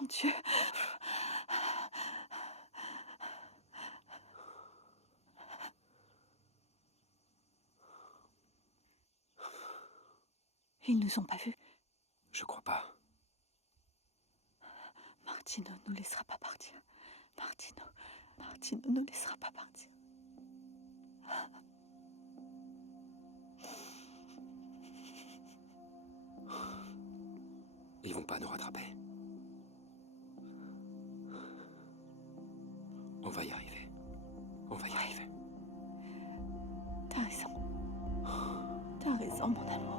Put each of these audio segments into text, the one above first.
Mon Dieu. Ils ne nous ont pas vus. Je crois pas. Martino ne nous laissera pas partir. Martino ne nous laissera pas partir. Ils vont pas nous rattraper. On va y arriver. On va y arriver. T'as raison. T'as raison, mon amour.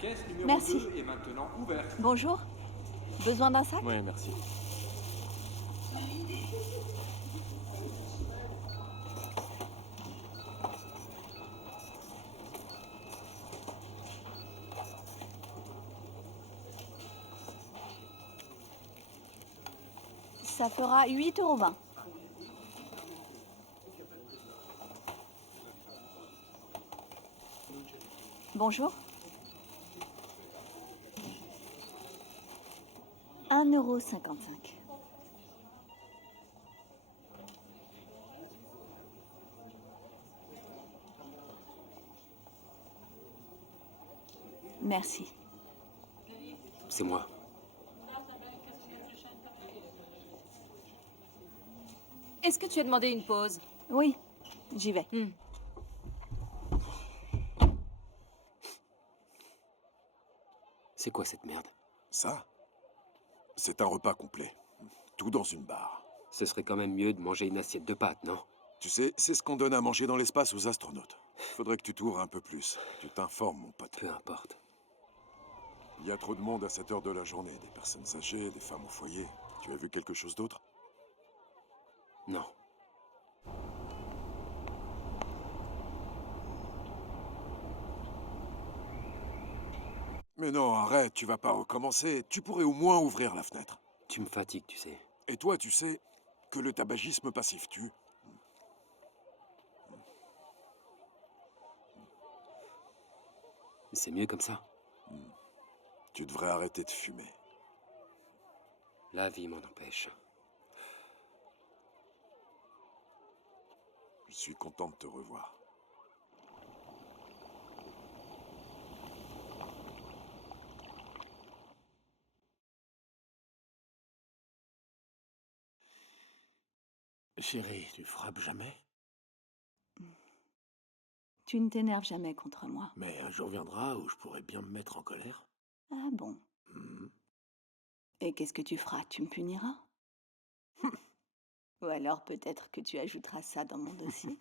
Caisse numéro Merci. 2 est maintenant ouverte. Bonjour. Besoin d'un sac? Oui, merci. Ça fera 8,20 €. Bonjour. 1,55 €. Merci. C'est moi. Est-ce que tu as demandé une pause? Oui, j'y vais. C'est quoi cette merde? Ça, c'est un repas complet. Tout dans une barre. Ce serait quand même mieux de manger une assiette de pâtes, non? Tu sais, c'est ce qu'on donne à manger dans l'espace aux astronautes. Faudrait que tu t'ouvres un peu plus. Tu t'informes, mon pote. Peu importe. Il y a trop de monde à cette heure de la journée. Des personnes âgées, des femmes au foyer. Tu as vu quelque chose d'autre? Non. Mais non, arrête, tu vas pas recommencer. Tu pourrais au moins ouvrir la fenêtre. Tu me fatigues, tu sais. Et toi, tu sais que le tabagisme passif tue. C'est mieux comme ça. Tu devrais arrêter de fumer. La vie m'en empêche. Je suis content de te revoir. Chérie, tu frappes jamais? Tu ne t'énerves jamais contre moi. Mais un jour viendra où je pourrais bien me mettre en colère. Ah bon? Mhm. Et qu'est-ce que tu feras? Tu me puniras? Ou alors peut-être que tu ajouteras ça dans mon dossier?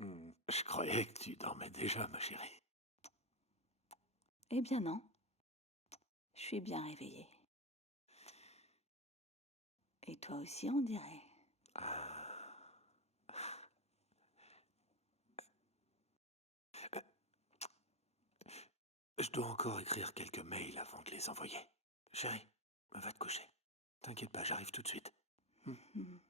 Je croyais que tu dormais déjà, ma chérie. Eh bien non. Je suis bien réveillée. Et toi aussi, on dirait. Je dois encore écrire quelques mails avant de les envoyer. Chérie, va te coucher. T'inquiète pas, j'arrive tout de suite. Mhm.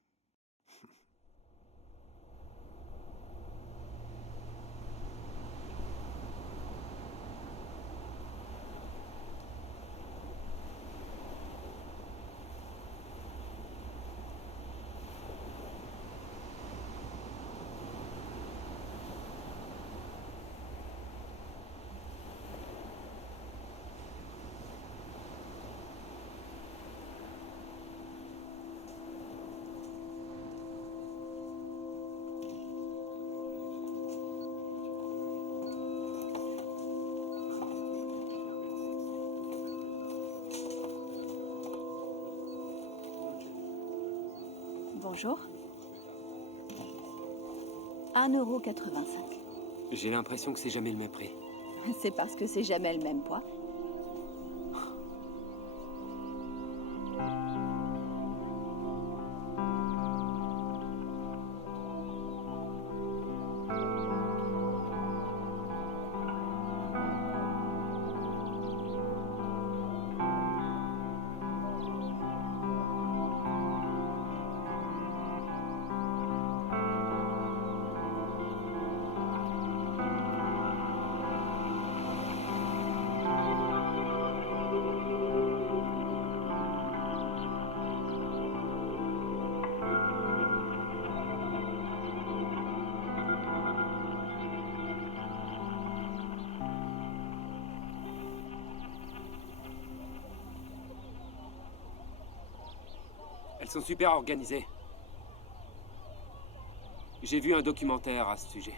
Bonjour. 1,85 €. J'ai l'impression que c'est jamais le même prix. C'est parce que c'est jamais le même poids. Elles sont super organisées. J'ai vu un documentaire à ce sujet.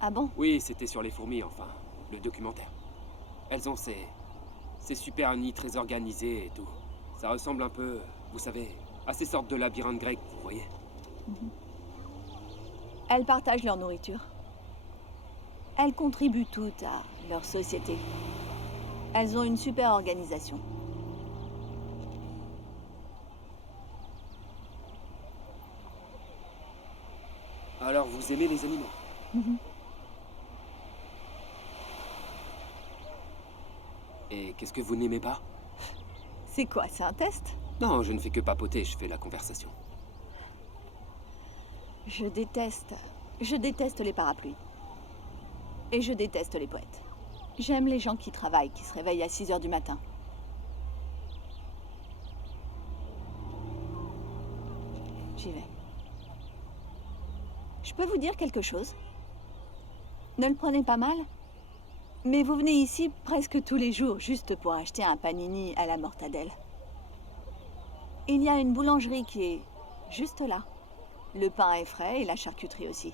Ah bon? Oui, c'était sur les fourmis, enfin, le documentaire. Elles ont ces super nids très organisés et tout. Ça ressemble un peu, vous savez, à ces sortes de labyrinthes grecs, vous voyez. Elles partagent leur nourriture. Elles contribuent toutes à leur société. Elles ont une super organisation. Alors, vous aimez les animaux? Mhm. Et qu'est-ce que vous n'aimez pas? C'est quoi, c'est un test? Non, je ne fais que papoter, je fais la conversation. Je déteste les parapluies. Et je déteste les poètes. J'aime les gens qui travaillent, qui se réveillent à 6 h du matin. J'y vais. Je peux vous dire quelque chose? Ne le prenez pas mal, mais vous venez ici presque tous les jours juste pour acheter un panini à la mortadelle. Il y a une boulangerie qui est juste là. Le pain est frais et la charcuterie aussi.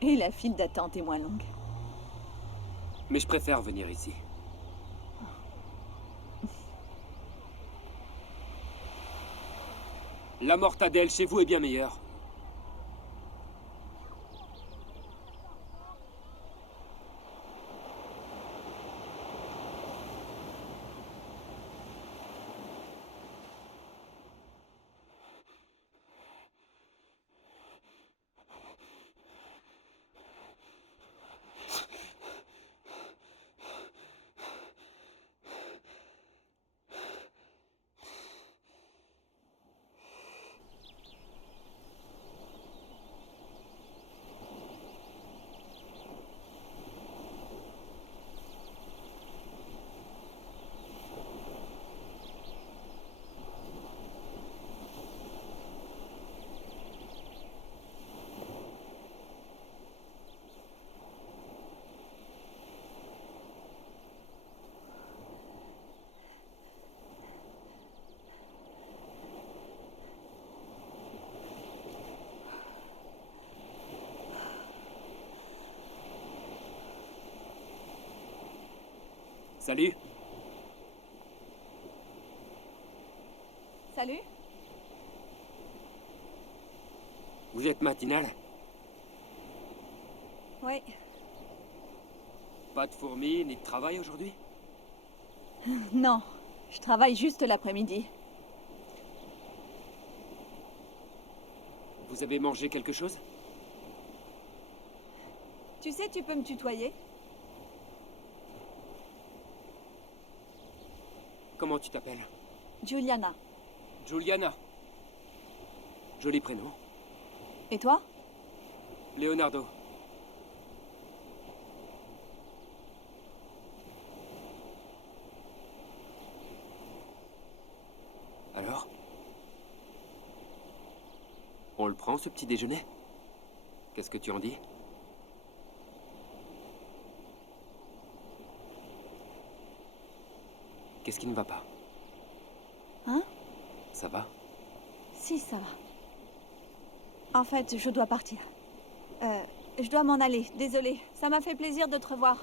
Et la file d'attente est moins longue. Mais je préfère venir ici. La mortadelle chez vous est bien meilleure. Salut. Salut? Vous êtes matinale? Oui. Pas de fourmis ni de travail aujourd'hui? Non, je travaille juste l'après-midi. Vous avez mangé quelque chose? Tu sais, tu peux me tutoyer? Comment tu t'appelles? Juliana. Juliana. Joli prénom. Et toi? Leonardo. Alors? On le prend, ce petit déjeuner? Qu'est-ce que tu en dis? Qu'est-ce qui ne va pas? Hein? Ça va? Si, ça va. En fait, je dois partir. Je dois m'en aller, désolée. Ça m'a fait plaisir de te revoir.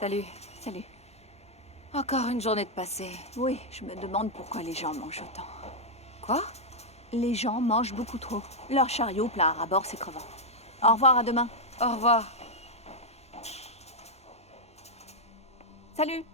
Salut. Salut. Encore une journée de passé. Oui, je me demande pourquoi les gens mangent autant. Quoi? Les gens mangent beaucoup trop. Leur chariot plein à ras-bord, c'est crevant. Au revoir, à demain. Au revoir. Salut.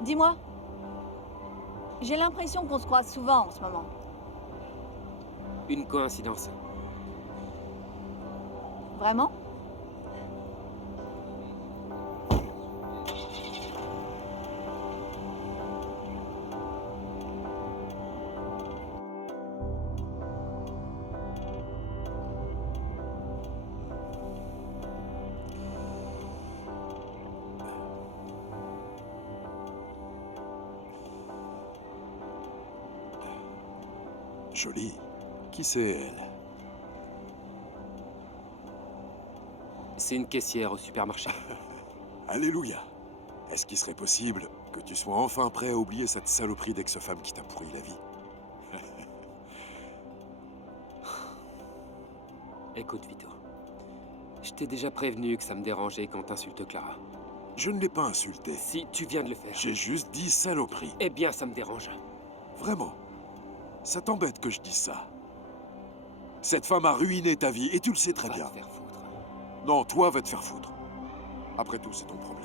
Dis-moi. J'ai l'impression qu'on se croise souvent en ce moment. Une coïncidence. Vraiment? Jolie. Qui c'est, elle? C'est une caissière au supermarché. Alléluia. Est-ce qu'il serait possible que tu sois enfin prêt à oublier cette saloperie d'ex-femme qui t'a pourri la vie? Écoute, Vito. Je t'ai déjà prévenu que ça me dérangeait quand t'insultes Clara. Je ne l'ai pas insulté. Si tu viens de le faire. J'ai juste dit saloperie. Eh bien, ça me dérange. Vraiment. Ça t'embête que je dise ça. Cette femme a ruiné ta vie et tu le sais très Va bien. te faire foutre. Non, toi, va te faire foutre. Après tout, c'est ton problème.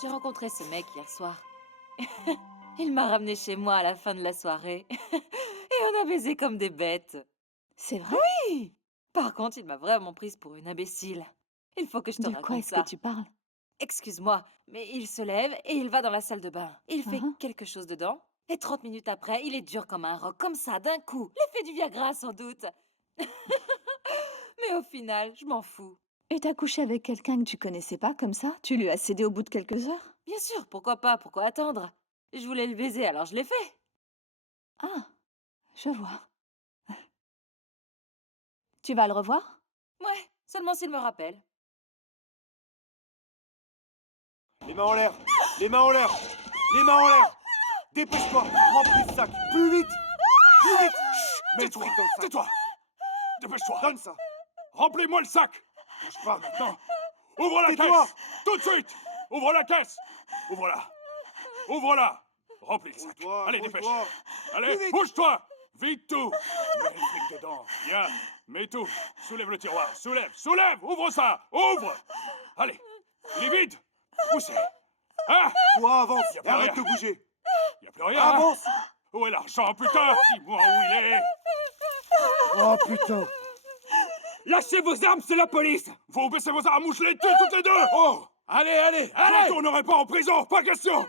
J'ai rencontré ce mec hier soir. Il m'a ramené chez moi à la fin de la soirée. Et on a baisé comme des bêtes. C'est vrai? Oui. Par contre, il m'a vraiment prise pour une imbécile. Il faut que je te De quoi raconte est-ce ça. que tu parles? Excuse-moi, mais il se lève et il va dans la salle de bain. Il fait Uhum. quelque chose dedans. Et 30 minutes après, il est dur comme un roc, comme ça, d'un coup. L'effet du Viagra, sans doute. Mais au final, je m'en fous. Et t'as couché avec quelqu'un que tu connaissais pas comme ça? Tu lui as cédé au bout de quelques heures? Bien sûr, pourquoi pas, pourquoi attendre? Je voulais le baiser, alors je l'ai fait. Ah, je vois. Tu vas le revoir? Ouais, seulement s'il me rappelle. Les mains en l'air! Les mains en l'air! Les mains en l'air! Dépêche-toi! Remplis le sac! Plus vite! Plus vite! Chut, mets le fric dans le sac! Tais-toi! Dépêche-toi! Donne ça! Remplis-moi le sac! Bouge pas maintenant! Ouvre la Tais-toi! caisse! Tout de suite! Ouvre la caisse! Ouvre-la! Ouvre-la! Remplis le sac! Bouge-toi! Allez, dépêche! Bouge-toi! Allez, Plus vite! bouge-toi! Vite tout! Mets le fric dedans! Viens! Mets tout! Soulève le tiroir! Soulève! Soulève! Ouvre ça! Ouvre! Allez! Il est vide! Où c'est? Hein? Toi, avance! Y a Et plus arrête rien. de bouger! Y a plus rien! hein? Avance! Où est l'argent, putain? Dis-moi où il est! Oh putain! Lâchez vos armes, c'est la police! Vous baissez vos armes ou je les tue toutes les deux! Oh! Allez, allez, Je ne retournerai pas en prison, pas question!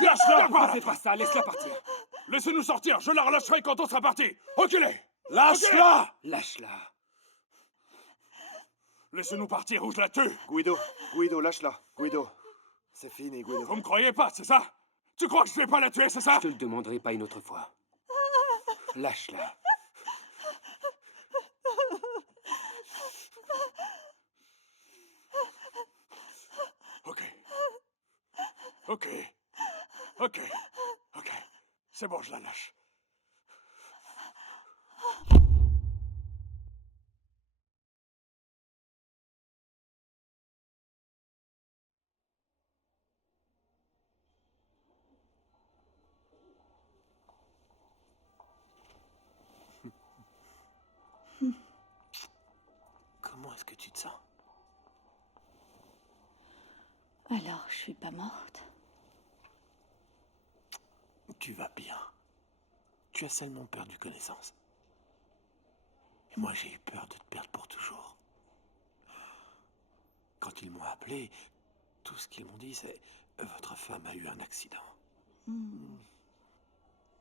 Lâche-la! Viens par Ne là. fais pas ça, laisse-la partir! Laissez-nous sortir, je la relâcherai quand on sera parti! Reculez! Lâche-la! Lâche-la! Laissez-nous partir ou je la tue! Guido, lâche-la! Guido, c'est fini, Guido. Vous me croyez pas, c'est ça? Tu crois que je vais pas la tuer, c'est ça? Je te le demanderai pas une autre fois. Lâche-la. Ok. Ok. Ok. Ok. C'est bon, je la lâche. Comment est-ce que tu te sens? Alors, je suis pas morte. Tu vas bien. Tu as seulement perdu connaissance. Et moi, j'ai eu peur de te perdre pour toujours. Quand ils m'ont appelé, tout ce qu'ils m'ont dit, c'est « Votre femme a eu un accident.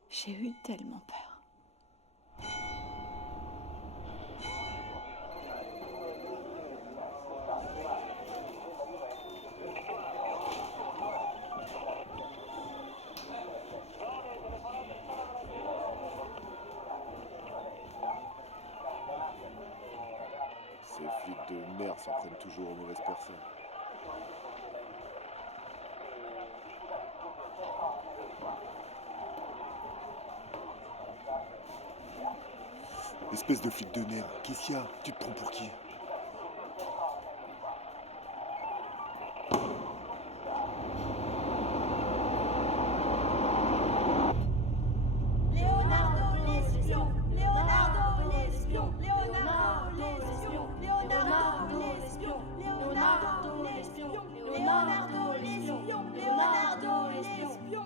J'ai eu tellement peur. Ces flics de merde s'en prennent toujours aux mauvaises personnes. Espèce de flic de merde. Qu'est-ce qu'il y a? Tu te prends pour qui? Leonardo l'espion, Leonardo l'espion, Leonardo l'espion, Leonardo l'espion, Leonardo l'espion, Leonardo l'espion, Leonardo l'espion.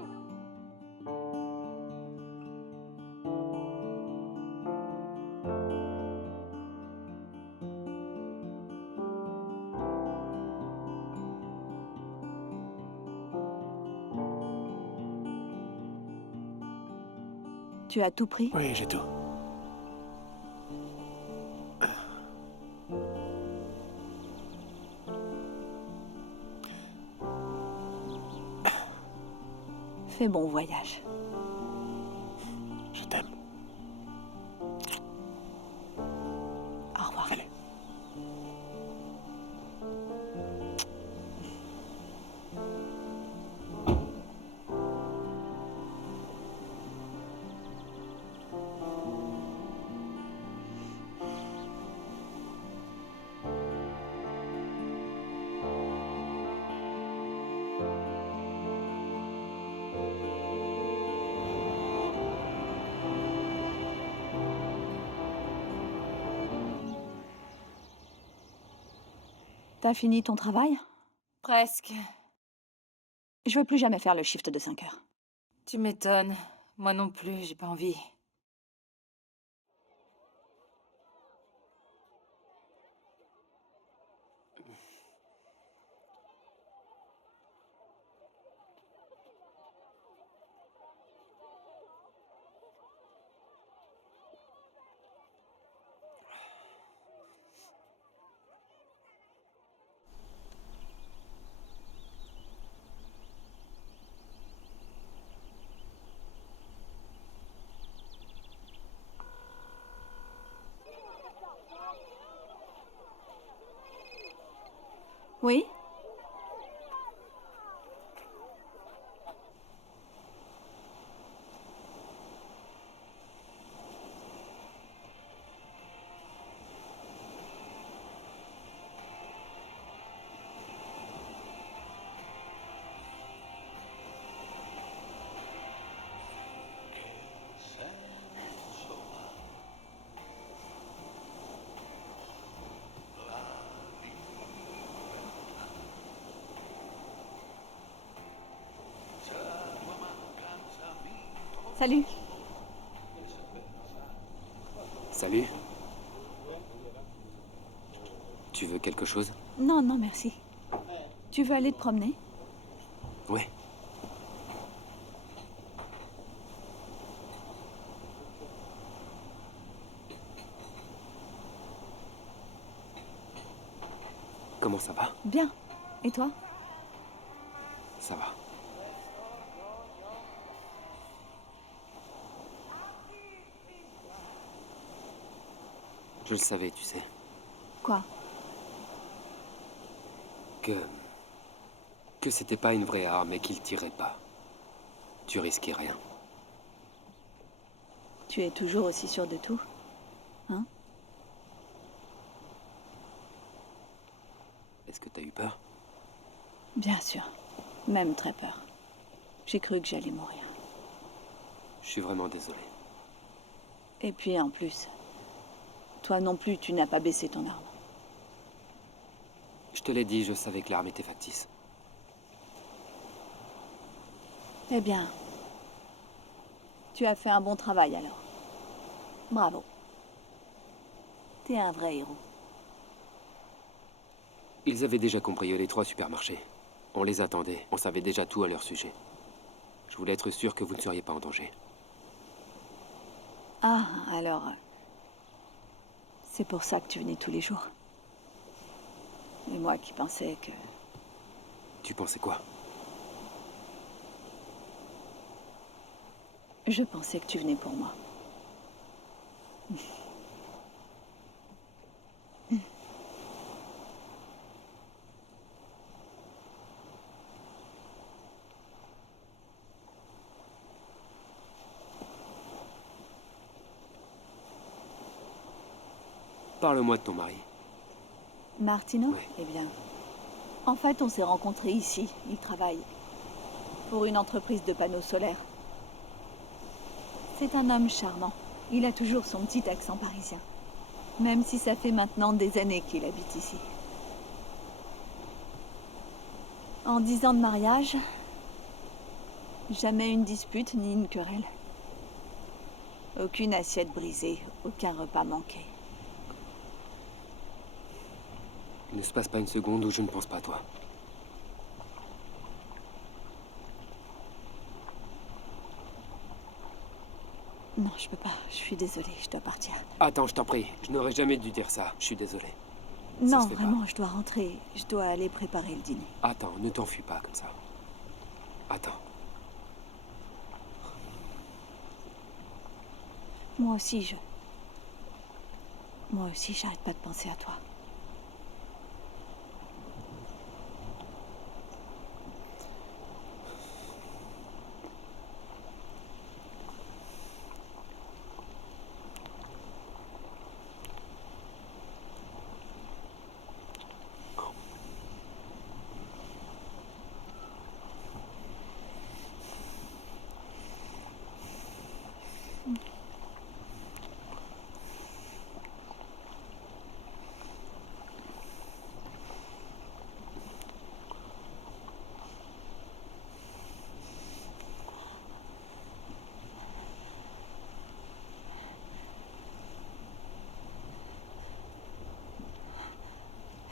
Tu as tout pris? Oui, j'ai tout. Fais bon voyage. Je t'aime. Au revoir. Allez. T'as fini ton travail? Presque. Je veux plus jamais faire le shift de 5 heures. Tu m'étonnes. Moi non plus, j'ai pas envie. Oui? Salut. Salut. Tu veux quelque chose? Non, non, merci. Tu veux aller te promener? Ouais. Comment ça va? Bien. Et toi? Ça va. Je le savais, tu sais. Quoi? Que c'était pas une vraie arme et qu'il tirait pas. Tu risquais rien. Tu es toujours aussi sûr de tout? Hein? Est-ce que t'as eu peur? Bien sûr. Même très peur. J'ai cru que j'allais mourir. Je suis vraiment désolé. Et puis en plus, toi non plus, tu n'as pas baissé ton arme. Je te l'ai dit, je savais que l'arme était factice. Eh bien, tu as fait un bon travail alors. Bravo. T'es un vrai héros. Ils avaient déjà cambriolé 3 supermarchés. On les attendait, on savait déjà tout à leur sujet. Je voulais être sûr que vous ne seriez pas en danger. Ah, alors... c'est pour ça que tu venais tous les jours. Et moi qui pensais que... Tu pensais quoi? Je pensais que tu venais pour moi. Parle-moi de ton mari. Martino? Ouais. Eh bien... En fait, on s'est rencontrés ici. Il travaille pour une entreprise de panneaux solaires. C'est un homme charmant. Il a toujours son petit accent parisien. Même si ça fait maintenant des années qu'il habite ici. En 10 ans de mariage, jamais une dispute ni une querelle. Aucune assiette brisée, aucun repas manqué. Il ne se passe pas une seconde où je ne pense pas à toi. Non, je peux pas. Je suis désolée, je dois partir. Attends, je t'en prie. Je n'aurais jamais dû dire ça. Je suis désolé. Non, se fait pas. vraiment, je dois rentrer. Je dois aller préparer le dîner. Attends, ne t'enfuis pas comme ça. Attends. Moi aussi, j'arrête pas de penser à toi.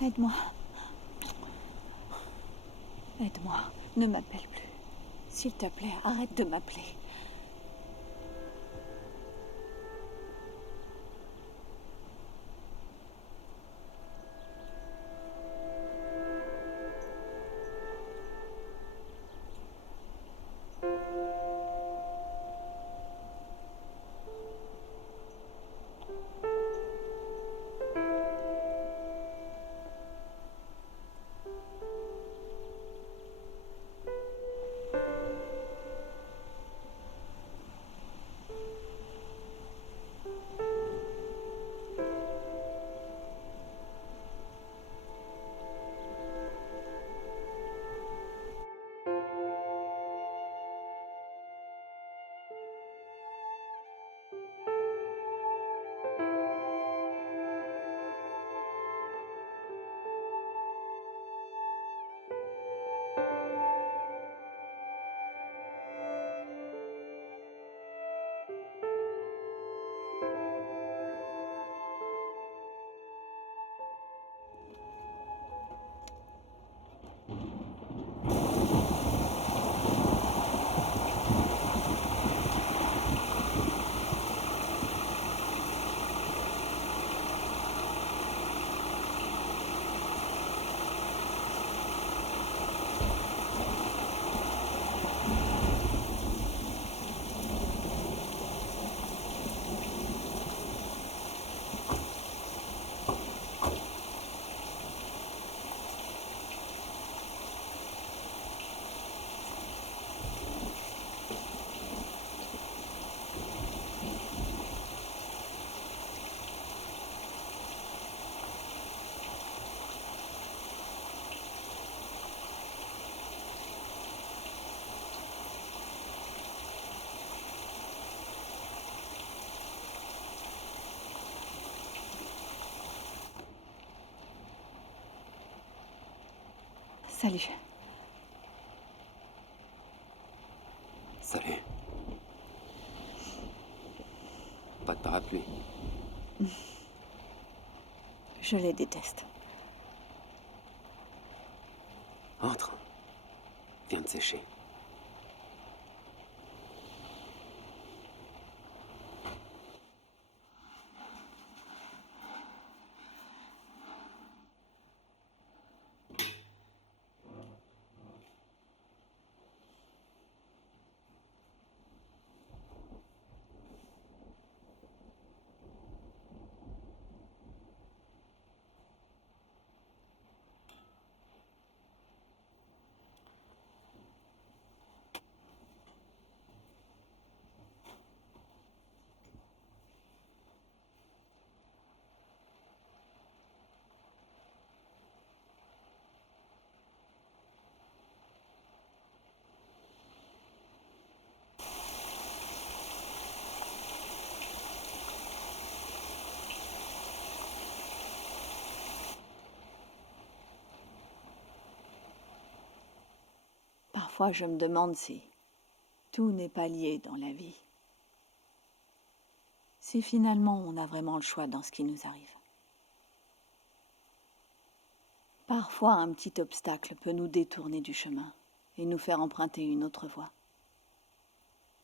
Aide-moi. Aide-moi. Ne m'appelle plus. S'il te plaît, arrête de m'appeler. Salut. Salut. Pas de parapluie. Je les déteste. Entre. Viens de sécher. Parfois, je me demande si tout n'est pas lié dans la vie. Si finalement on a vraiment le choix dans ce qui nous arrive. Parfois, un petit obstacle peut nous détourner du chemin et nous faire emprunter une autre voie.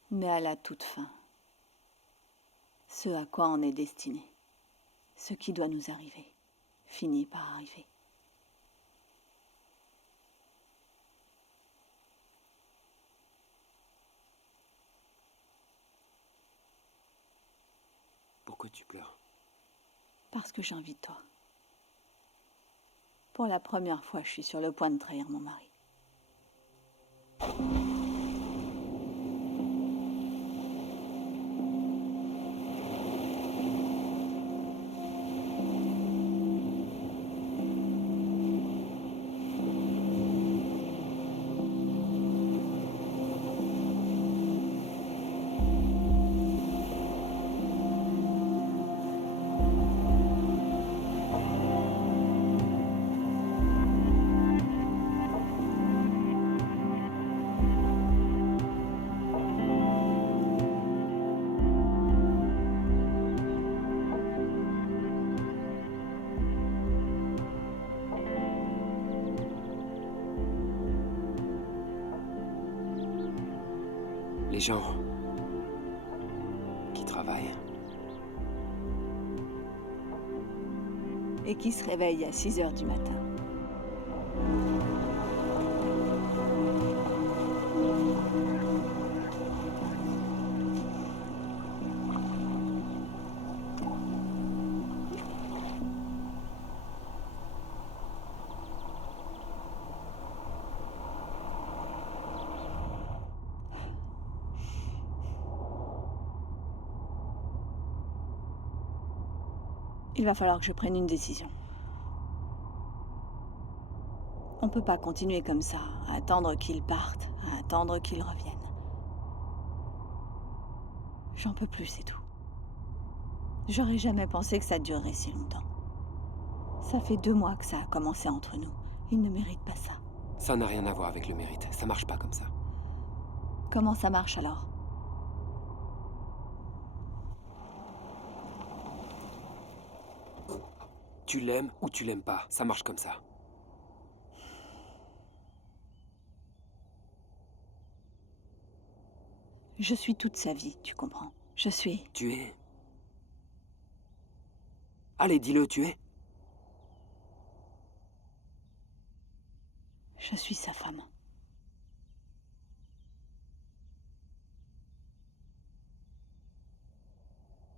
Mais à la toute fin, ce à quoi on est destiné, ce qui doit nous arriver, finit par arriver. Pourquoi tu pleures? Parce que j'ai envie de toi. Pour la première fois, je suis sur le point de trahir mon mari. gens qui travaillent. Et qui se réveille à 6 heures du matin. Il va falloir que je prenne une décision. On peut pas continuer comme ça, à attendre qu'ils partent, à attendre qu'ils reviennent. J'en peux plus, c'est tout. J'aurais jamais pensé que ça durerait si longtemps. Ça fait 2 mois que ça a commencé entre nous. Ils ne méritent pas ça. Ça n'a rien à voir avec le mérite. Ça marche pas comme ça. Comment ça marche alors? Tu l'aimes ou tu l'aimes pas. Ça marche comme ça. Je suis toute sa vie, tu comprends? Je suis... Tu es... Allez, dis-le, tu es... Je suis sa femme.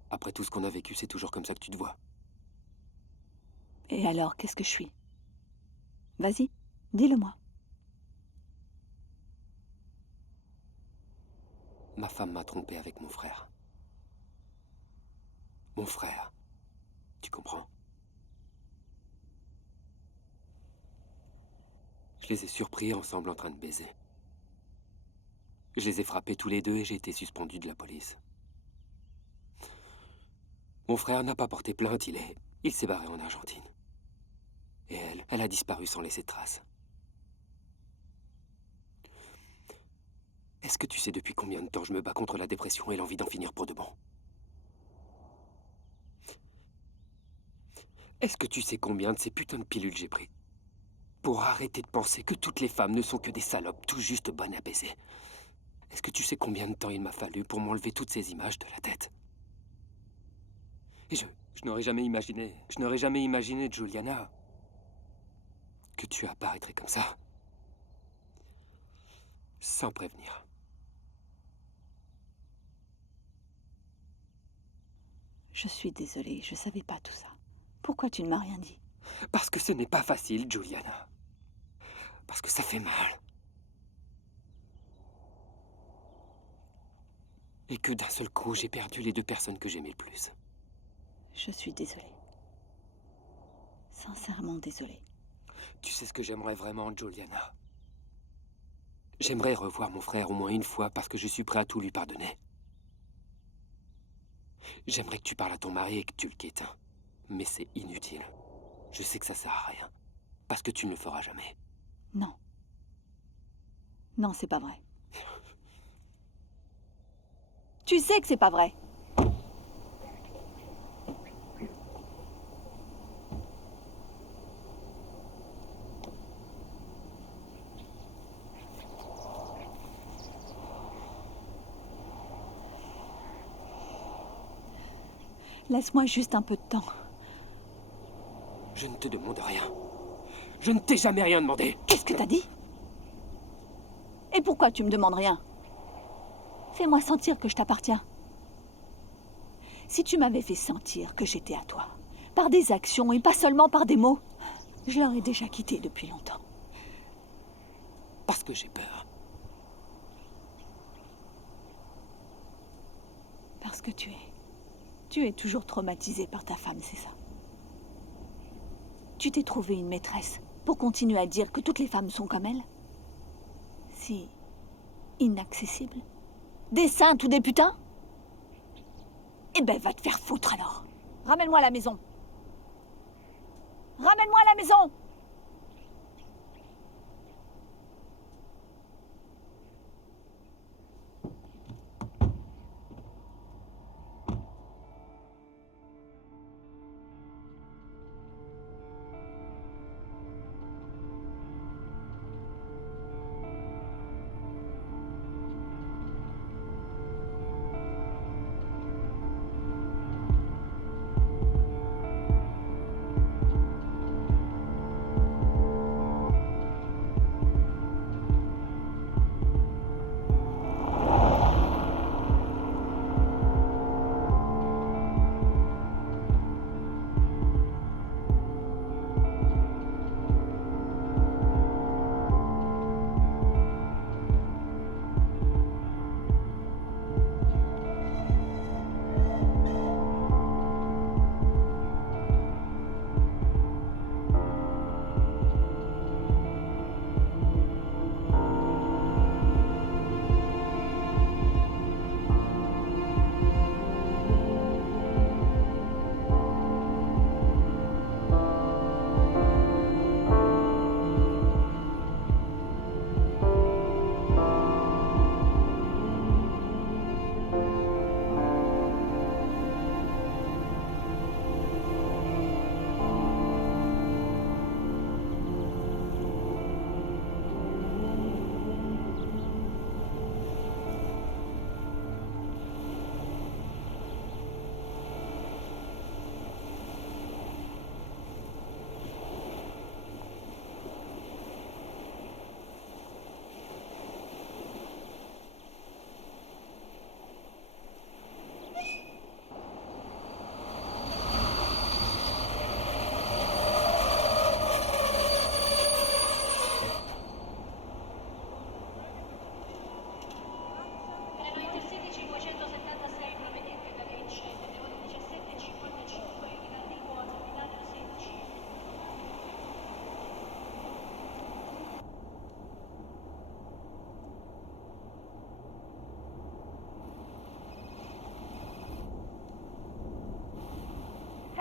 Après tout ce qu'on a vécu, c'est toujours comme ça que tu te vois. Et alors, qu'est-ce que je suis? Vas-y, dis-le-moi. Ma femme m'a trompé avec mon frère. Mon frère. Tu comprends? Je les ai surpris ensemble en train de baiser. Je les ai frappés tous les deux et j'ai été suspendu de la police. Mon frère n'a pas porté plainte, il s'est barré en Argentine. Et elle a disparu sans laisser de traces. Est-ce que tu sais depuis combien de temps je me bats contre la dépression et l'envie d'en finir pour de bon? Est-ce que tu sais combien de ces putains de pilules j'ai pris pour arrêter de penser que toutes les femmes ne sont que des salopes tout juste bonnes à baiser? Est-ce que tu sais combien de temps il m'a fallu pour m'enlever toutes ces images de la tête? Et je n'aurais jamais imaginé, Juliana, que tu apparaîtrais comme ça, sans prévenir. Je suis désolée, je savais pas tout ça. Pourquoi tu ne m'as rien dit? Parce que ce n'est pas facile, Juliana. Parce que ça fait mal. Et que d'un seul coup, j'ai perdu les 2 personnes que j'aimais le plus. Je suis désolée. Sincèrement désolée. Tu sais ce que j'aimerais vraiment, Juliana? J'aimerais revoir mon frère au moins une fois parce que je suis prêt à tout lui pardonner. J'aimerais que tu parles à ton mari et que tu le quittes. Mais c'est inutile. Je sais que ça sert à rien. Parce que tu ne le feras jamais. Non. Non, c'est pas vrai. Tu sais que c'est pas vrai. Laisse-moi juste un peu de temps. Je ne te demande rien. Je ne t'ai jamais rien demandé. Qu'est-ce que t'as dit? Et pourquoi tu me demandes rien? Fais-moi sentir que je t'appartiens. Si tu m'avais fait sentir que j'étais à toi, par des actions et pas seulement par des mots, je l'aurais déjà quitté depuis longtemps. Parce que j'ai peur. Parce que tu es toujours traumatisé par ta femme, c'est ça? Tu t'es trouvé une maîtresse pour continuer à dire que toutes les femmes sont comme elle? Si inaccessibles? Des saintes ou des putains? Eh ben, va te faire foutre alors. Ramène-moi à la maison. Ramène-moi à la maison.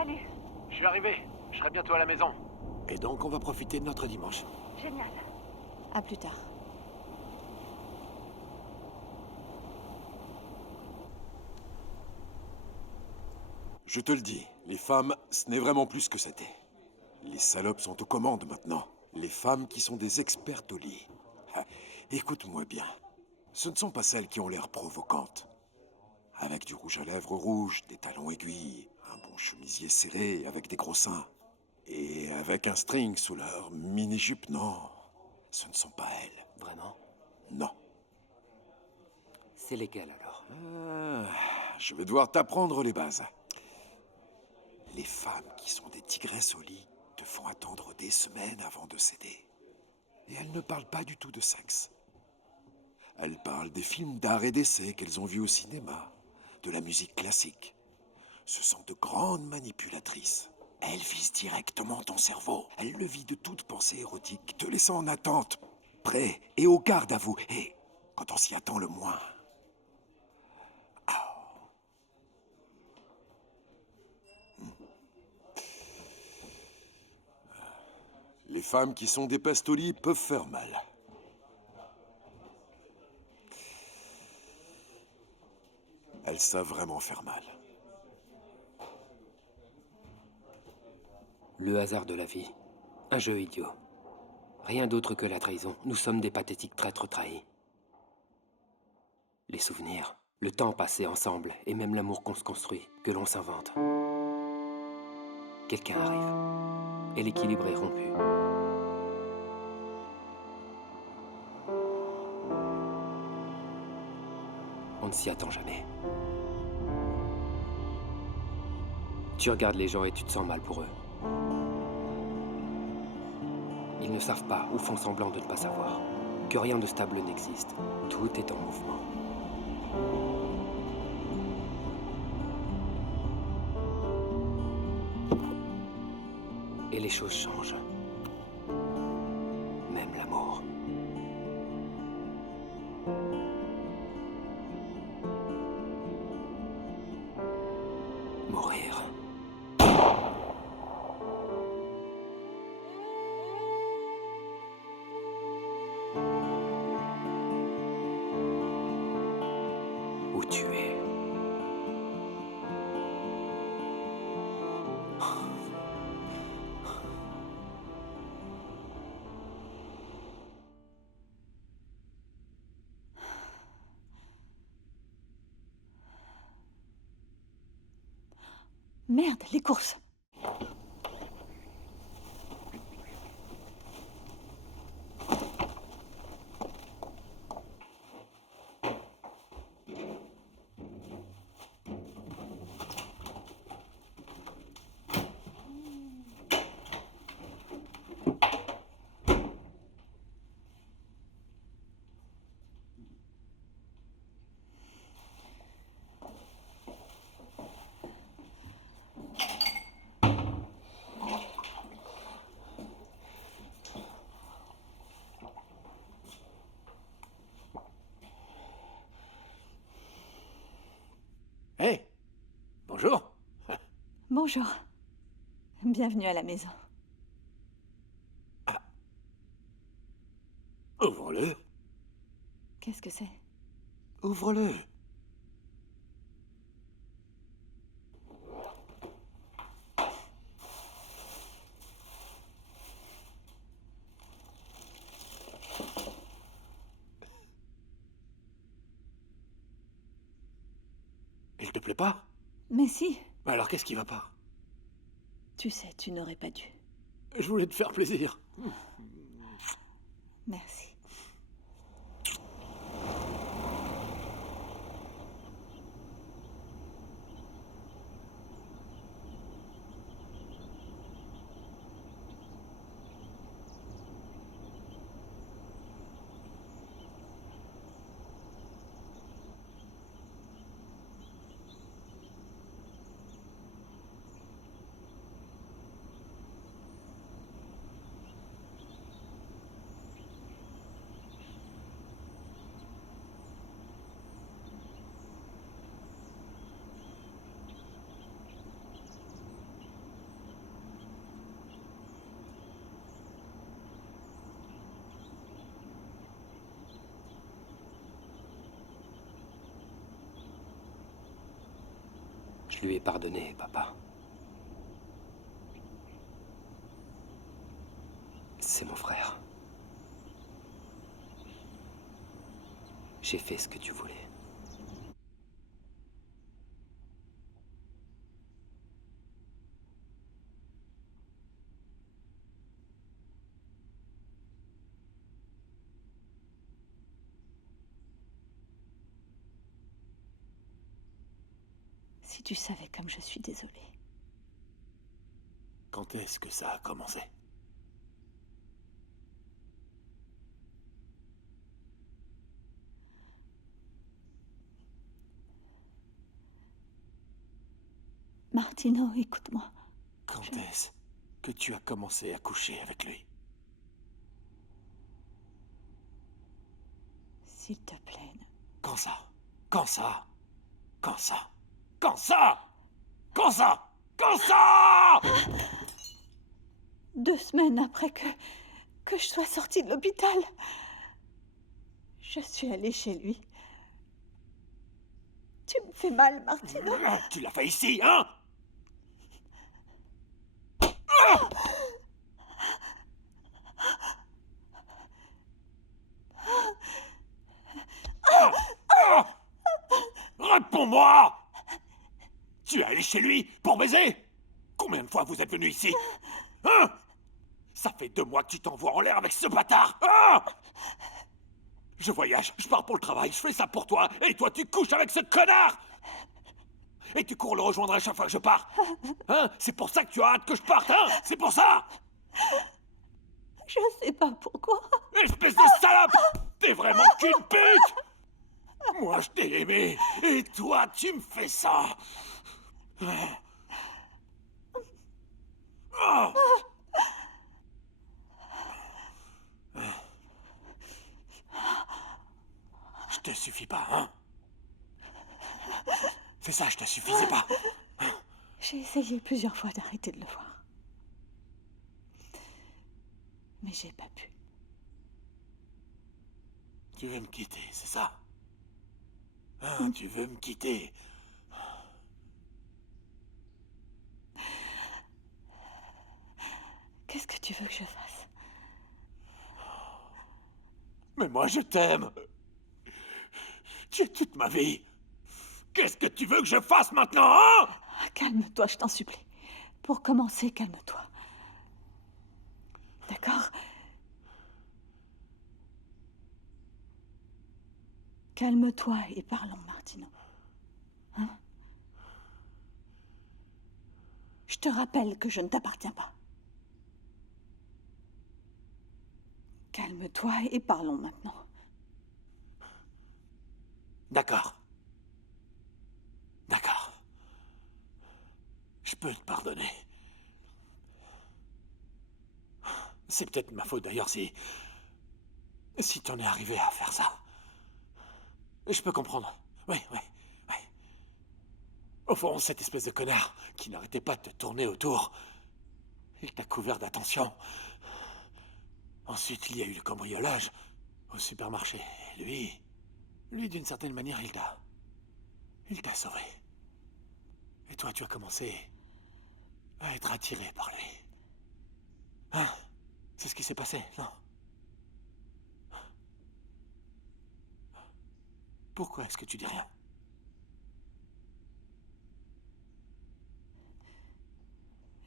Salut. Je suis arrivé. Je serai bientôt à la maison. Et donc, on va profiter de notre dimanche. Génial. À plus tard. Je te le dis, les femmes, ce n'est vraiment plus ce que c'était. Les salopes sont aux commandes maintenant. Les femmes qui sont des expertes au lit. Ah, écoute-moi bien. Ce ne sont pas celles qui ont l'air provocantes. Avec du rouge à lèvres rouge, des talons aiguilles, un bon chemisier serré avec des gros seins. Et avec un string sous leur mini-jupe, non. Ce ne sont pas elles. Vraiment? Non. C'est lesquelles alors? Je vais devoir t'apprendre les bases. Les femmes qui sont des tigresses au lit te font attendre des semaines avant de céder. Et elles ne parlent pas du tout de sexe. Elles parlent des films d'art et d'essai qu'elles ont vus au cinéma, de la musique classique. Ce sont de grandes manipulatrices. Elles visent directement ton cerveau. Elles le vident de toute pensée érotique, te laissant en attente, prêt et au garde à vous. Et quand on s'y attend le moins... Les femmes qui sont des pastolis peuvent faire mal. Elles savent vraiment faire mal. Le hasard de la vie. Un jeu idiot. Rien d'autre que la trahison. Nous sommes des pathétiques traîtres trahis. Les souvenirs, le temps passé ensemble, et même l'amour qu'on se construit, que l'on s'invente. Quelqu'un arrive, et l'équilibre est rompu. On ne s'y attend jamais. Tu regardes les gens et tu te sens mal pour eux. Ils ne savent pas ou font semblant de ne pas savoir que rien de stable n'existe. Tout est en mouvement. Et les choses changent. Même l'amour. Mourir. Ou tuer. Merde, les courses. Hé! Bonjour! Bonjour. Bienvenue à la maison. Ouvre-le! Qu'est-ce que c'est? Ouvre-le! Il te plaît pas? Mais si, Alors qu'est-ce qui va pas? tu sais, tu n'aurais pas dû. Je voulais te faire plaisir. Merci. Je lui ai pardonné, papa. C'est mon frère. J'ai fait ce que tu voulais. Si tu savais comme je suis désolée. Quand est-ce que ça a commencé? Martino, écoute-moi. Quand est-ce que tu as commencé à coucher avec lui? S'il te plaît. Quand ça? Quand ça? Quand ça? Quand ça? Quand ça? Quand ça? 2 semaines après que je sois sortie de l'hôpital, je suis allée chez lui. Tu me fais mal, Martino. Tu l'as fait ici, hein? Réponds-moi! Tu es allé chez lui pour baiser? Combien de fois vous êtes venu ici? Hein? Ça fait 2 mois que tu t'envoies en l'air avec ce bâtard! Hein? Je voyage, je pars pour le travail, je fais ça pour toi, et toi tu couches avec ce connard! Et tu cours le rejoindre à chaque fois que je pars! Hein? C'est pour ça que tu as hâte que je parte, hein? C'est pour ça! Je sais pas pourquoi. Espèce de salope! T'es vraiment qu'une pute! Moi, je t'ai aimé, et toi, tu me fais ça! Oh. Je te suffis pas, hein? C'est ça, je te suffisais pas. J'ai essayé plusieurs fois d'arrêter de le voir. Mais j'ai pas pu. Tu veux me quitter, c'est ça? Hein, tu veux me quitter? Qu'est-ce que tu veux que je fasse? Mais moi, je t'aime. Tu es toute ma vie. Qu'est-ce que tu veux que je fasse maintenant, hein? Calme-toi, je t'en supplie. Pour commencer, calme-toi. D'accord? Calme-toi et parlons, Martino. Hein? Je te rappelle que je ne t'appartiens pas. Calme-toi et parlons maintenant. D'accord. D'accord. Je peux te pardonner. C'est peut-être ma faute d'ailleurs si t'en es arrivé à faire ça. Je peux comprendre. Oui. Au fond, cette espèce de connard qui n'arrêtait pas de te tourner autour, il t'a couvert d'attention. Ensuite, il y a eu le cambriolage au supermarché. Et lui, d'une certaine manière, il t'a sauvé. Et toi, tu as commencé à être attiré par lui. Hein? C'est ce qui s'est passé, non? Pourquoi est-ce que tu dis rien?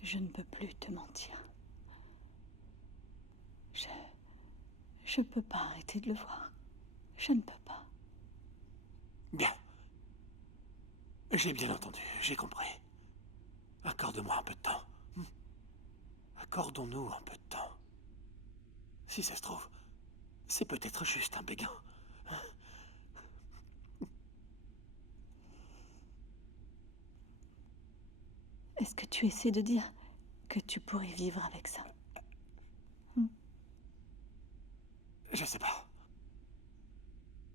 Je ne peux plus te mentir. Je peux pas arrêter de le voir. Je ne peux pas. Bien. J'ai bien entendu, j'ai compris. Accorde-moi un peu de temps. Accordons-nous un peu de temps. Si ça se trouve, c'est peut-être juste un béguin. Est-ce que tu essaies de dire que tu pourrais vivre avec ça? Je sais pas.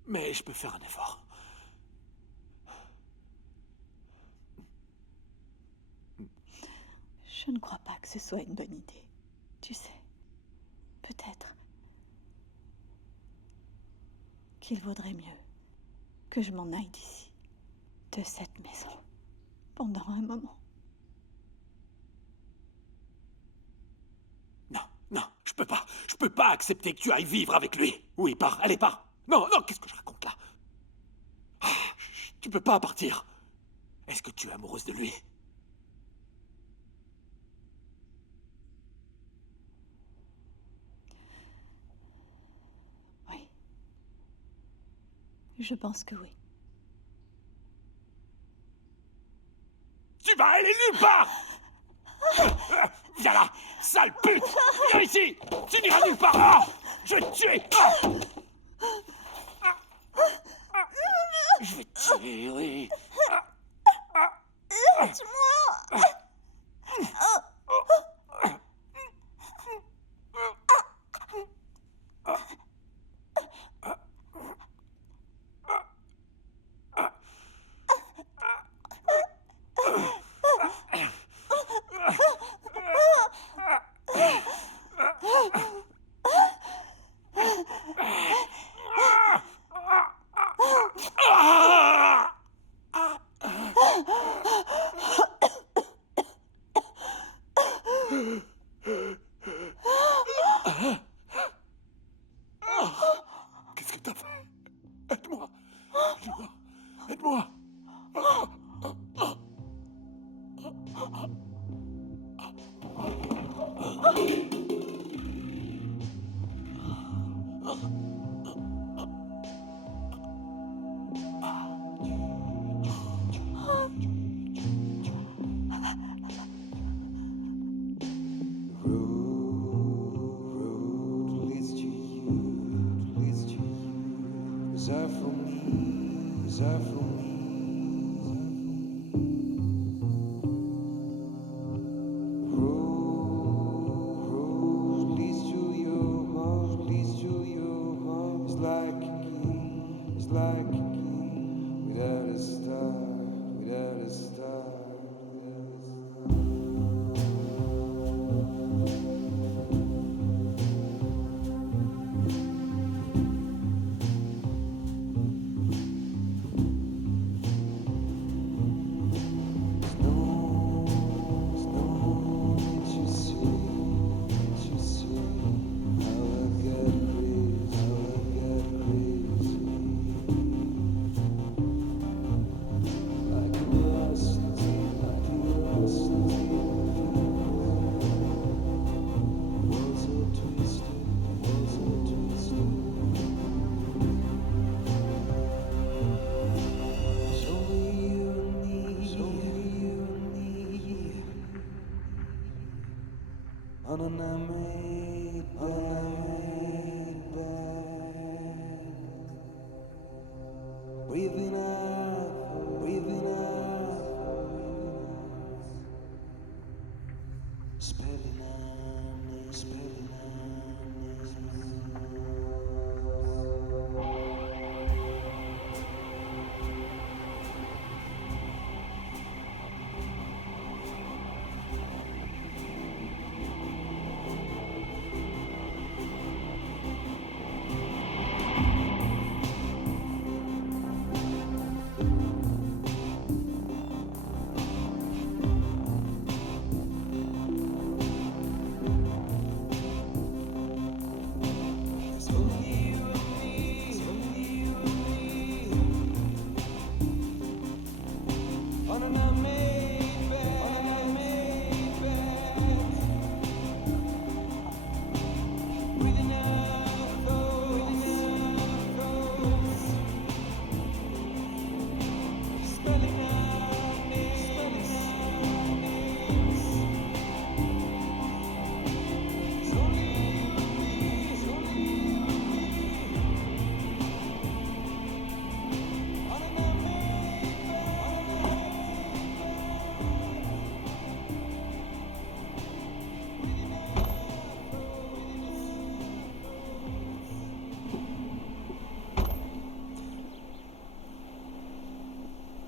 Mais je peux faire un effort. Je ne crois pas que ce soit une bonne idée. Tu sais, peut-être qu'il vaudrait mieux que je m'en aille d'ici, de cette maison, pendant un moment. Non, non, je peux pas accepter que tu ailles vivre avec lui. Oui, pars, allez, pars. Non, non, qu'est-ce que je raconte là? Ah, tu peux pas partir. Est-ce que tu es amoureuse de lui? Oui. Je pense que oui. Tu vas aller nulle part. Viens là, sale pute. Viens ici. Tu n'iras nulle part. Ah, je vais te tuer. Je vais te tuer, oui. Qu'est-ce que t'as fait? Aide-moi. Aide-moi.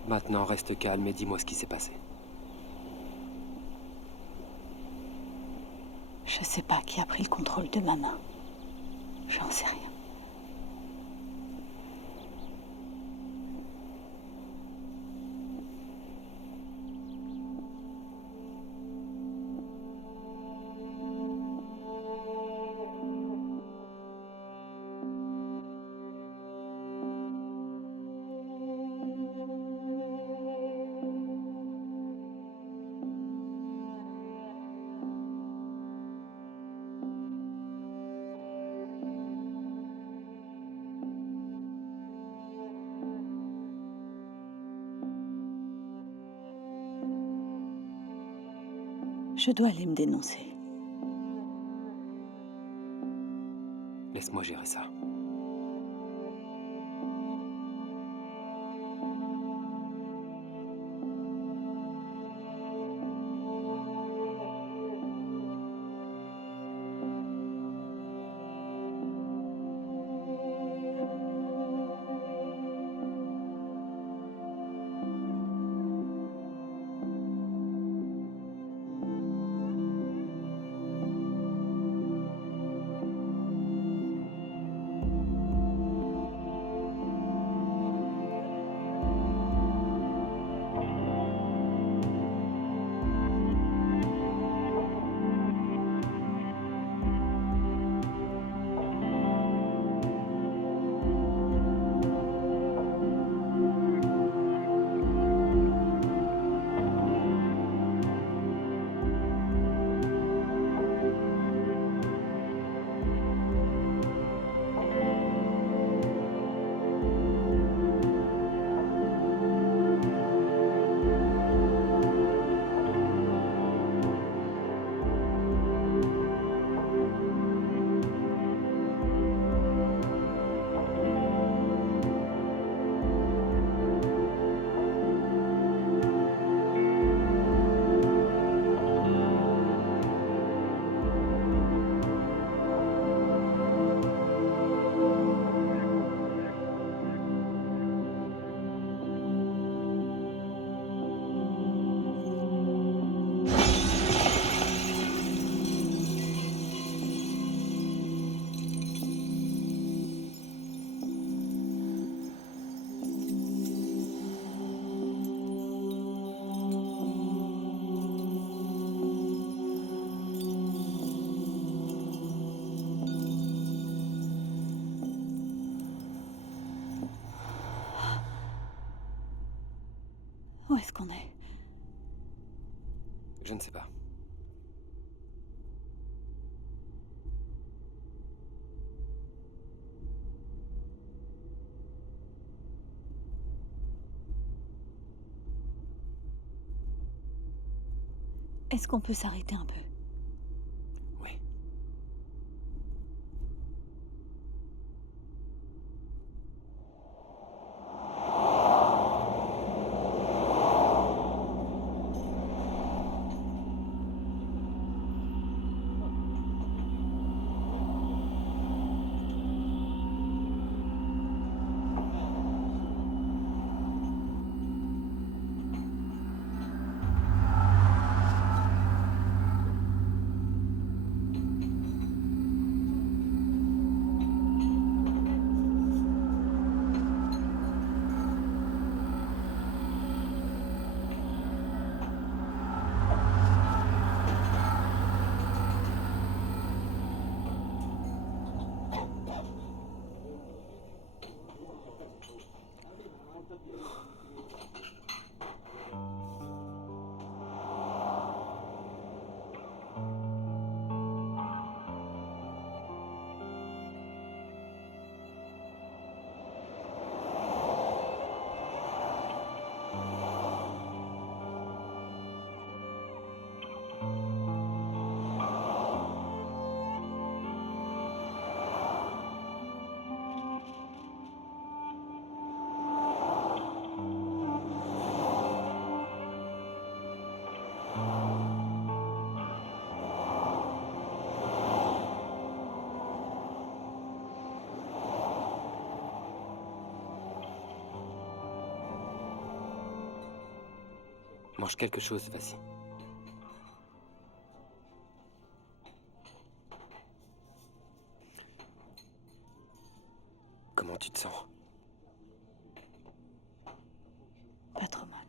Maintenant, reste calme et dis-moi ce qui s'est passé. Je sais pas qui a pris le contrôle de ma main. J'en sais rien. Je dois aller me dénoncer. Laisse-moi gérer ça. Où est-ce qu'on est? Je ne sais pas. Est-ce qu'on peut s'arrêter un peu? Oui. Mange quelque chose, vas-y. Comment tu te sens? Pas trop mal.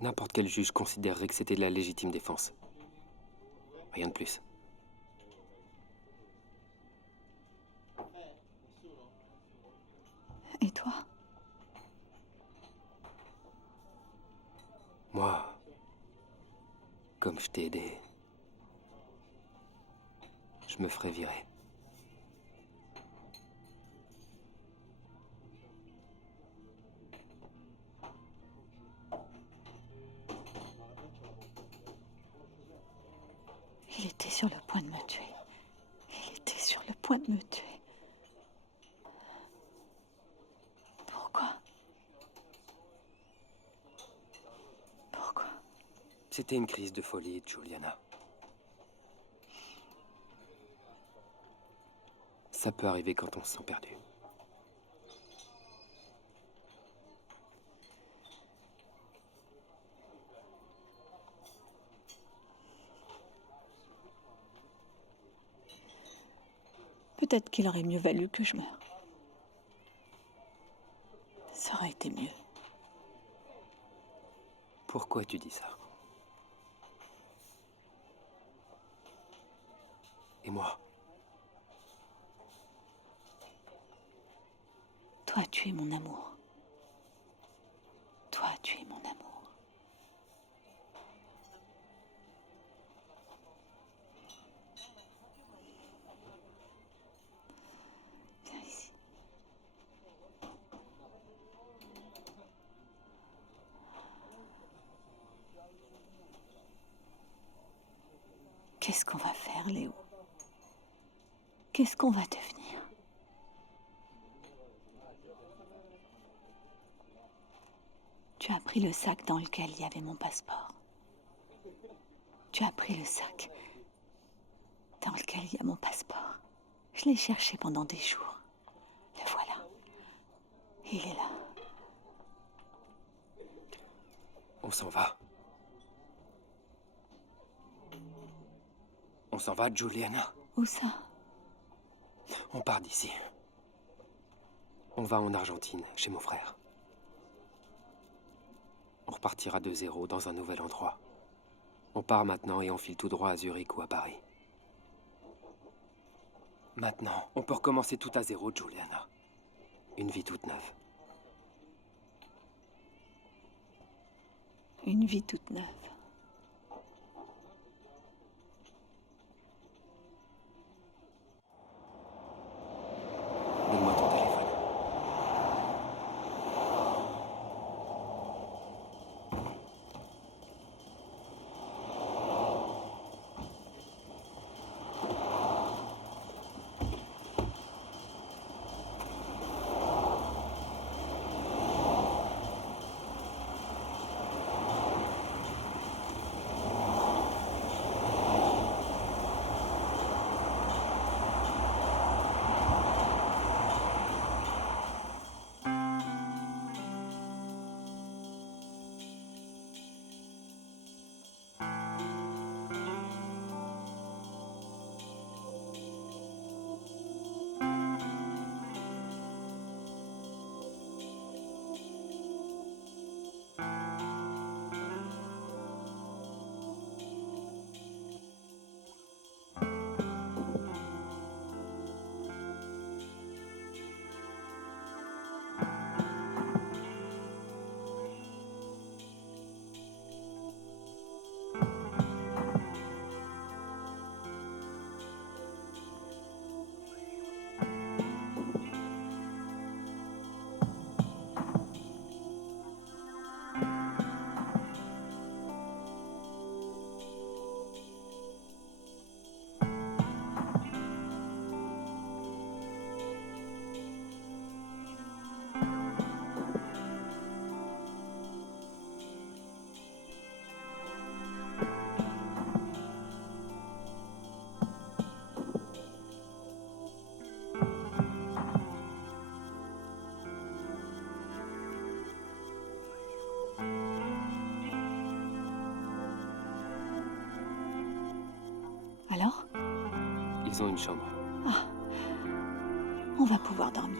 N'importe quel juge considérerait que c'était de la légitime défense. Rien de plus. Et toi? Moi, comme je t'ai aidé, je me ferai virer. Il était sur le point de me tuer. Il était sur le point de me tuer. Pourquoi? Pourquoi? C'était une crise de folie, Juliana. Ça peut arriver quand on se sent perdu. Peut-être qu'il aurait mieux valu que je meure. Ça aurait été mieux. Pourquoi tu dis ça? Et moi? Toi, tu es mon amour. Toi, tu es mon amour. Viens ici. Qu'est-ce qu'on va faire, Léo? Qu'est-ce qu'on va devenir? Tu as pris le sac dans lequel il y avait mon passeport. Tu as pris le sac dans lequel il y a mon passeport. Je l'ai cherché pendant des jours. Le voilà. Il est là. On s'en va. On s'en va, Juliana. Où ça? On part d'ici. On va en Argentine, chez mon frère. On repartira de zéro dans un nouvel endroit. On part maintenant et on file tout droit à Zurich ou à Paris. Maintenant, on peut recommencer tout à zéro, Juliana. Une vie toute neuve. Une vie toute neuve. Donne-moi ton téléphone. Alors? Ils ont une chambre. Ah, on va pouvoir dormir.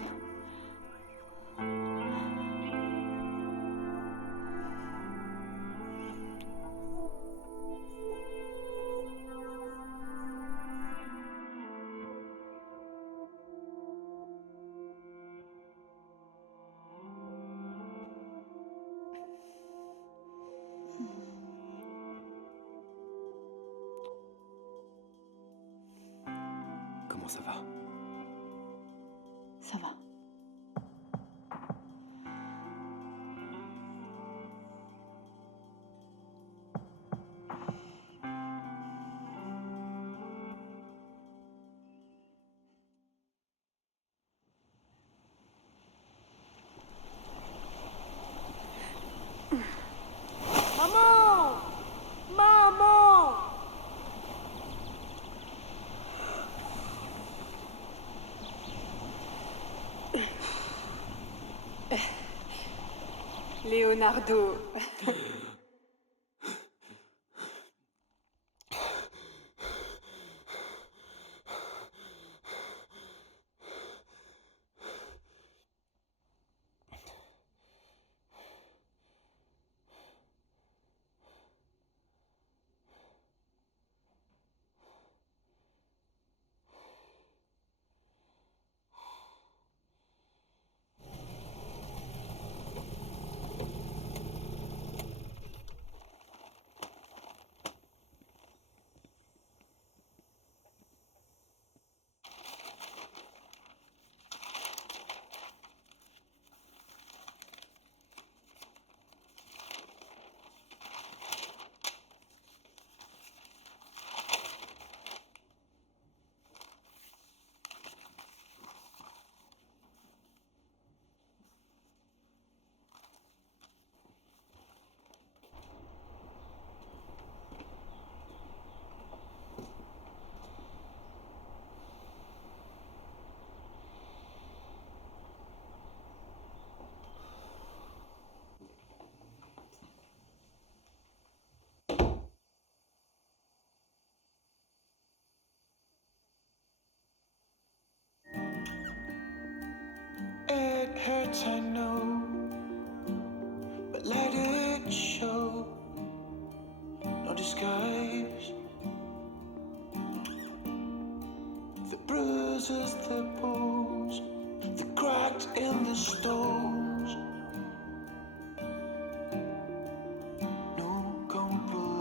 ça va? Ça va. Maman! Maman! Leonardo. It hurts, I know, but let it show. No disguise. The bruises, the bones, the cracks in the stones. No compromise.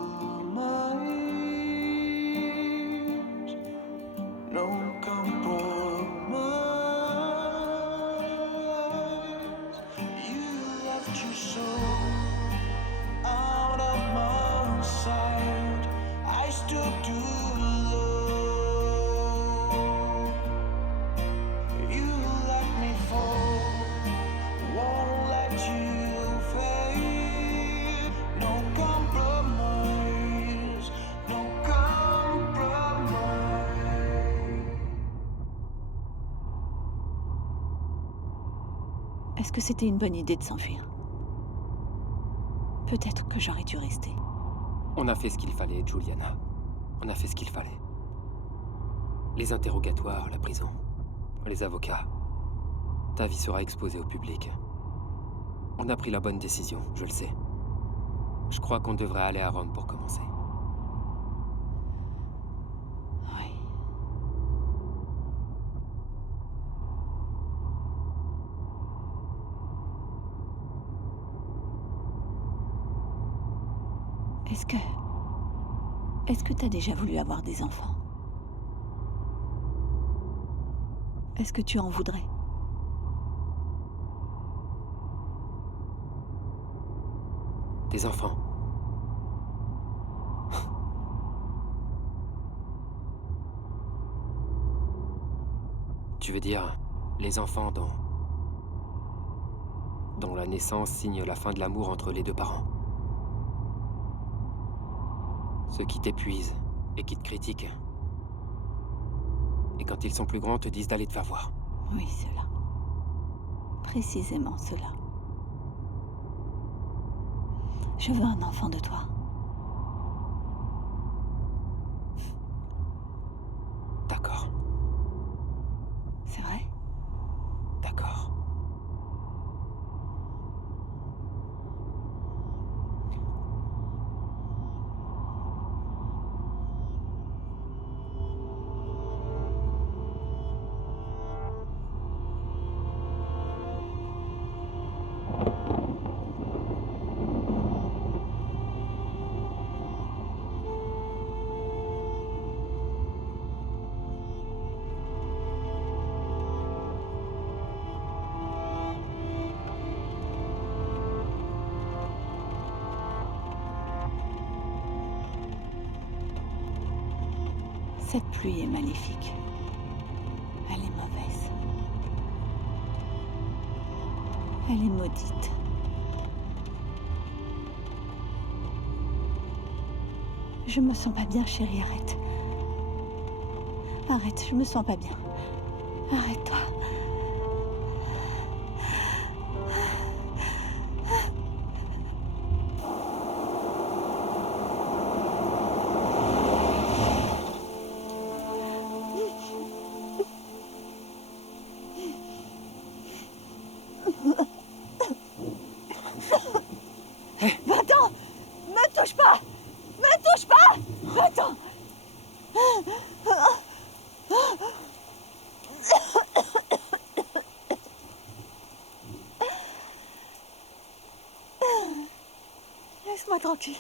No compromise. You left your soul out of my sight. I stood too low. You let me fall, won't let you fade. No compromise, no compromise. Est-ce que c'était une bonne idée de s'enfuir? Peut-être que j'aurais dû rester. On a fait ce qu'il fallait, Juliana. On a fait ce qu'il fallait. Les interrogatoires, la prison, les avocats. Ta vie sera exposée au public. On a pris la bonne décision, je le sais. Je crois qu'on devrait aller à Rome pour commencer. Oui. Est-ce que t'as déjà voulu avoir des enfants? Est-ce que tu en voudrais? Des enfants. Tu veux dire les enfants dont la naissance signe la fin de l'amour entre les deux parents? Ceux qui t'épuisent et qui te critiquent. Et quand ils sont plus grands, te disent d'aller te faire voir. Oui, cela. Précisément cela. Je veux un enfant de toi. D'accord, C'est vrai? d'accord. Cette pluie est maléfique. Elle est mauvaise. Elle est maudite. Je me sens pas bien, chérie, arrête. Arrête, je me sens pas bien. Arrête-toi. Va-t'en! Me touche pas! Me touche pas! Va-t'en! Laisse-moi tranquille.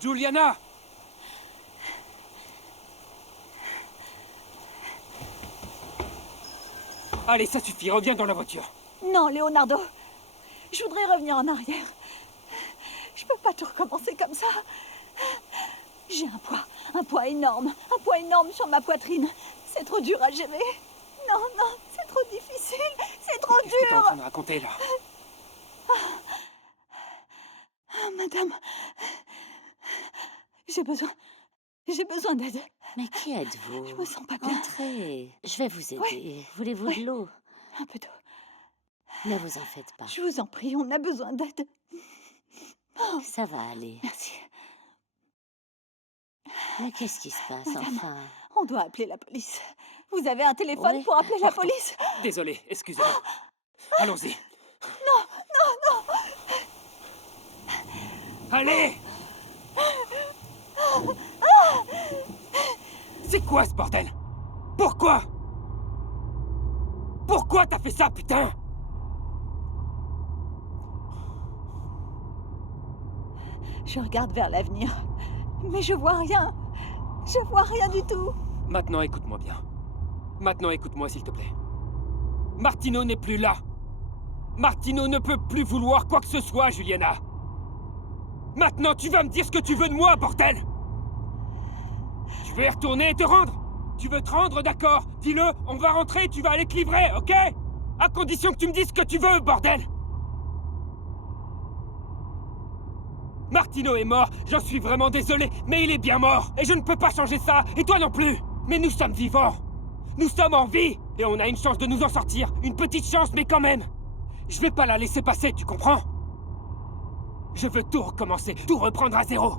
Juliana! Allez, ça suffit, reviens dans la voiture. Non, Leonardo. Je voudrais revenir en arrière. Je peux pas tout recommencer comme ça. J'ai un poids énorme sur ma poitrine. C'est trop dur à gérer. Non, non, c'est trop difficile, c'est trop Qu'est-ce que t'es en dur. train de raconter, là? Ah, madame, j'ai besoin d'aide. Mais qui êtes-vous? Je me sens pas bien. Entrez, je vais vous aider. Oui. Voulez-vous Oui. de l'eau? Un peu d'eau. Ne vous en faites pas. Je vous en prie, on a besoin d'aide. Oh, Ça va aller. merci. Mais qu'est-ce qui se passe, Madame. enfin? On doit appeler la police. Vous avez un téléphone Oui. pour appeler la Partons. police? Désolé, excusez-moi. Allons-y. Non. Allez! C'est quoi ce bordel? Pourquoi? Pourquoi t'as fait ça, putain? Je regarde vers l'avenir, mais je vois rien. Je vois rien du tout. Maintenant, écoute-moi bien. Maintenant, écoute-moi, s'il te plaît. Martino n'est plus là. Martino ne peut plus vouloir quoi que ce soit, Juliana. Maintenant, tu vas me dire ce que tu veux de moi, bordel! Tu veux y retourner et te rendre? Tu veux te rendre, d'accord? Dis-le, on va rentrer et tu vas aller te livrer, ok? À condition que tu me dises ce que tu veux, bordel! Martino est mort, j'en suis vraiment désolé, mais il est bien mort, et je ne peux pas changer ça, et toi non plus! Mais nous sommes vivants! Nous sommes en vie! Et on a une chance de nous en sortir, une petite chance, mais quand même! Je vais pas la laisser passer, tu comprends? Je veux tout recommencer, tout reprendre à zéro!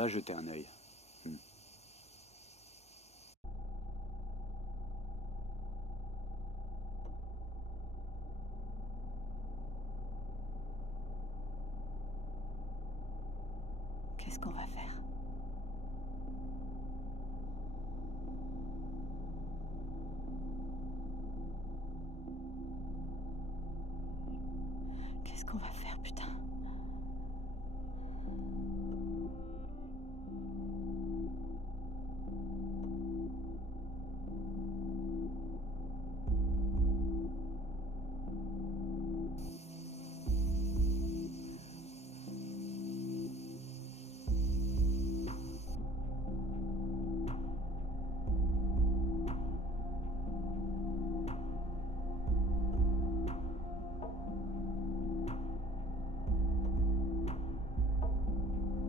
pas jeter un œil. Qu'est-ce qu'on va faire? Qu'est-ce qu'on va faire, putain?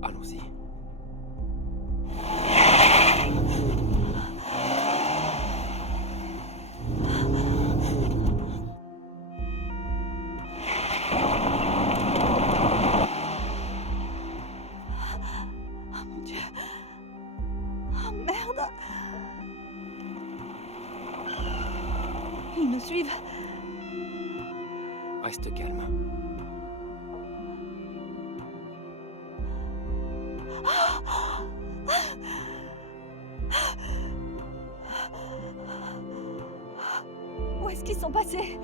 Allons-y. Oh mon Dieu! Oh merde! Ils nous suivent. Reste calme. Où est-ce qu'ils sont passés?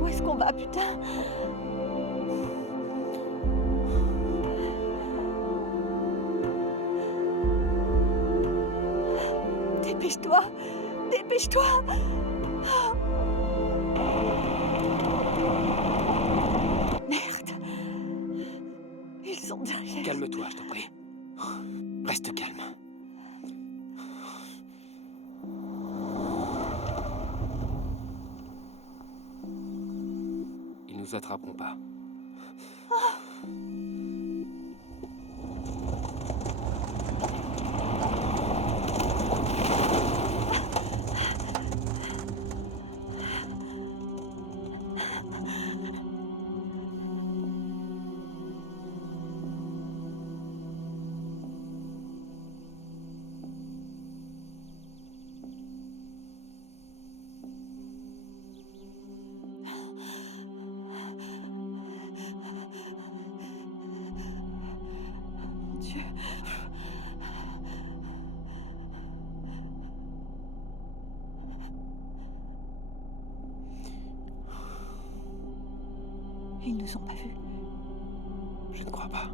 Où est-ce qu'on va, putain? Dépêche-toi! Dépêche-toi! Merde! Ils sont derrière. Calme-toi, je t'en prie. Reste calme. Ils nous attraperont pas. Mon Dieu. Ils nous ont pas vus. Je ne crois pas.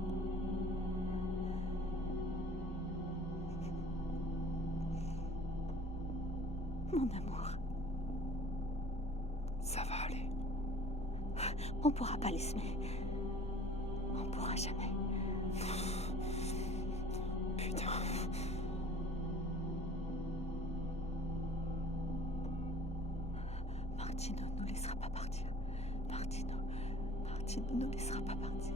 Mon amour, Ça va aller. on pourra pas les semer. On pourra jamais. Putain. Martino ne nous laissera pas partir. Martino ne nous laissera pas partir.